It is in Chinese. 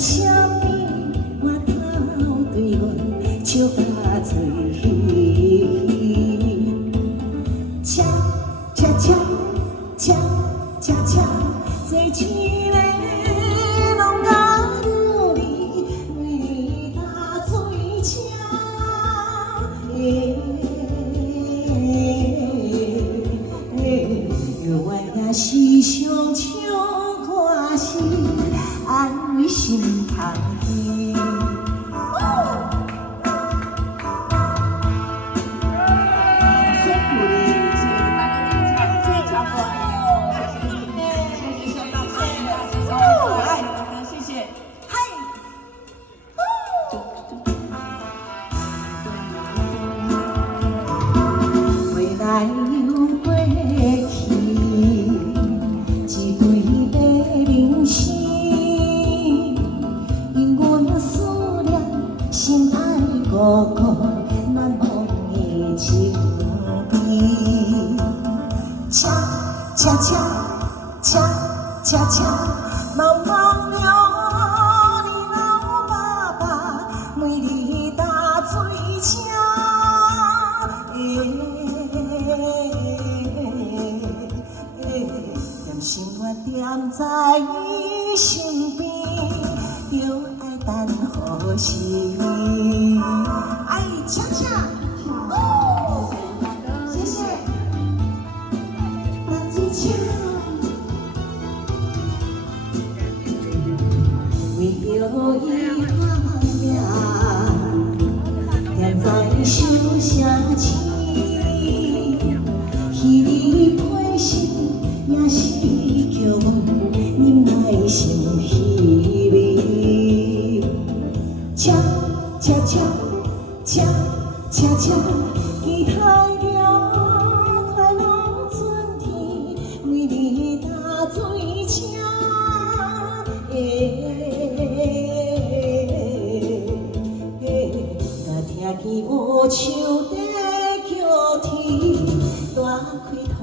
啥物嘛头对阮笑甲嘴稀，恰恰恰恰恰恰，做一个拢甲你为他做车。我也时常唱歌时安慰心头边。未来又过去，一堆白人生，因阮思念心爱故故暖风的情悲。恰恰恰恰恰恰，茫茫了你老爸爸，每日打水车。点心我点在伊身边，就爱等好时。哎，恰恰，哦，谢谢。打水车，为着伊喊名，踮在手声起。彼配心也是叫阮忍耐心稀微。恰恰恰恰恰恰，期待了快乐春天，每日打水车。若听见乌树在叫天，大开土。